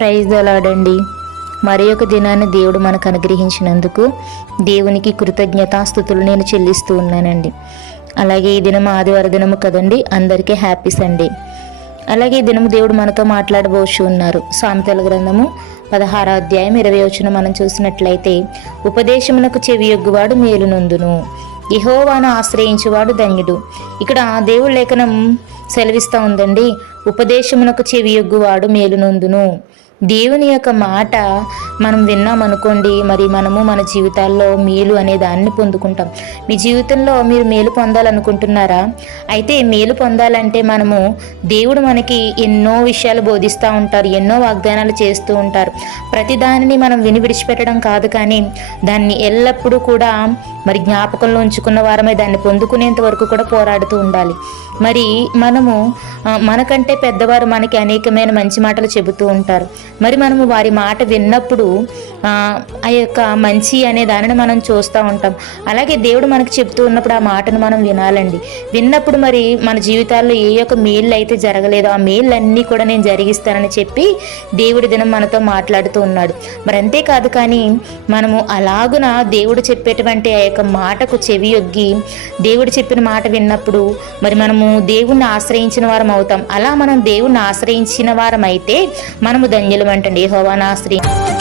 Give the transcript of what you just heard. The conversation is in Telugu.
ప్రైజ్ ద లార్డ్ అండి. మరి ఒక దినాన్ని దేవుడు మనకు అనుగ్రహించినందుకు దేవునికి కృతజ్ఞతాస్తుతులు నేను చెల్లిస్తూ ఉన్నానండి. అలాగే ఈ దినం ఆదివార దినము కదండి, అందరికీ హ్యాపీ సండే. అలాగే ఈ దినము దేవుడు మనతో మాట్లాడబోచు ఉన్నారు. సామెతల గ్రంథము 16వ అధ్యాయం 20వ వచనం మనం చూసినట్లయితే, ఉపదేశమునకు చెవియొగ్గువాడు మేలునొందును, యెహోవాను ఆశ్రయించువాడు ధన్యుడు. ఇక్కడ దేవుడి లేఖనం సెలవిస్తూ ఉందండి, ఉపదేశమునకు చెవియొగ్గువాడు మేలునొందును. దేవుని యొక్క మాట మనం విన్నామనుకోండి, మరి మనము మన జీవితాల్లో మేలు అనే దాన్ని పొందుకుంటాం. మీ జీవితంలో మీరు మేలు పొందాలనుకుంటున్నారా? అయితే మేలు పొందాలంటే మనము దేవుడు మనకి ఎన్నో విషయాలు బోధిస్తూ ఉంటారు, ఎన్నో వాగ్దానాలు చేస్తూ ఉంటారు. ప్రతి దానిని మనం విని విడిచిపెట్టడం కాదు, కానీ దాన్ని ఎల్లప్పుడూ కూడా మరి జ్ఞాపకంలో ఉంచుకున్న వారమై దాన్ని పొందుకునేంత వరకు కూడా పోరాడుతూ ఉండాలి. మరి మనము మనకంటే పెద్దవారు మనకి అనేకమైన మంచి మాటలు చెబుతూ ఉంటారు. మరి మనము వారి మాట విన్నప్పుడు ఆ యొక్క మంచి అనే దానిని మనం చూస్తూ ఉంటాం. అలాగే దేవుడు మనకు చెప్తూ ఉన్నప్పుడు ఆ మాటను మనం వినాలండి. విన్నప్పుడు మరి మన జీవితాల్లో ఏ యొక్క మేళ్ళు అయితే జరగలేదో ఆ మేళ్ళన్నీ కూడా నేను జరిగిస్తానని చెప్పి దేవుడి దినం మనతో మాట్లాడుతూ ఉన్నాడు. మరి అంతేకాదు, కానీ మనము అలాగున దేవుడు చెప్పేటువంటి ఆ యొక్క మాటకు చెవియొగ్గి దేవుడు చెప్పిన మాట విన్నప్పుడు మరి మనము దేవుణ్ణి ఆశ్రయించిన వారం అవుతాం. అలా మనం దేవుణ్ణి ఆశ్రయించిన వారం అయితే మనము ధన్యులం అంటండి. యెహోవాను ఆశ్రయించి